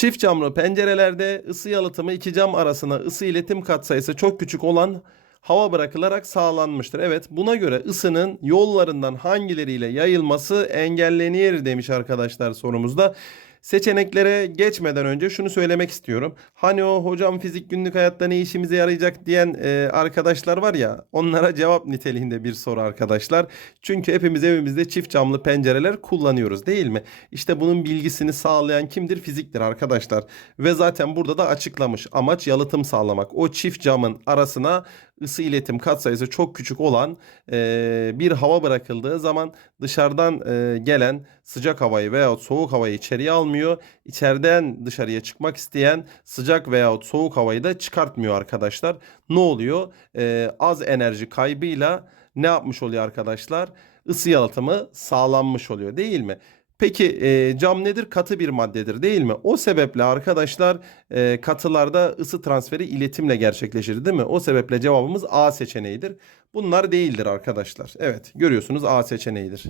Çift camlı pencerelerde ısı yalıtımı iki cam arasına ısı iletim katsayısı çok küçük olan hava bırakılarak sağlanmıştır. Evet buna göre ısının yollarından hangileriyle yayılması engellenir demiş arkadaşlar sorumuzda. Seçeneklere geçmeden önce şunu söylemek istiyorum. Hani o hocam fizik günlük hayatta ne işimize yarayacak diyen e, arkadaşlar var ya onlara cevap niteliğinde bir soru arkadaşlar. Çünkü hepimiz evimizde çift camlı pencereler kullanıyoruz değil mi? İşte bunun bilgisini sağlayan kimdir? Fiziktir arkadaşlar. Ve zaten burada da açıklamış. Amaç yalıtım sağlamak. O çift camın arasına ısı iletim katsayısı çok küçük olan e, bir hava bırakıldığı zaman dışarıdan e, gelen sıcak havayı veyahut soğuk havayı içeriye almıyor. İçeriden dışarıya çıkmak isteyen sıcak veyahut soğuk havayı da çıkartmıyor arkadaşlar. Ne oluyor? E, az enerji kaybıyla ne yapmış oluyor arkadaşlar? Isı yalıtımı sağlanmış oluyor değil mi? Peki e, cam nedir? Katı bir maddedir değil mi? O sebeple arkadaşlar e, katılarda ısı transferi iletimle gerçekleşir değil mi? O sebeple cevabımız A seçeneğidir. Bunlar değildir arkadaşlar. Evet görüyorsunuz A seçeneğidir.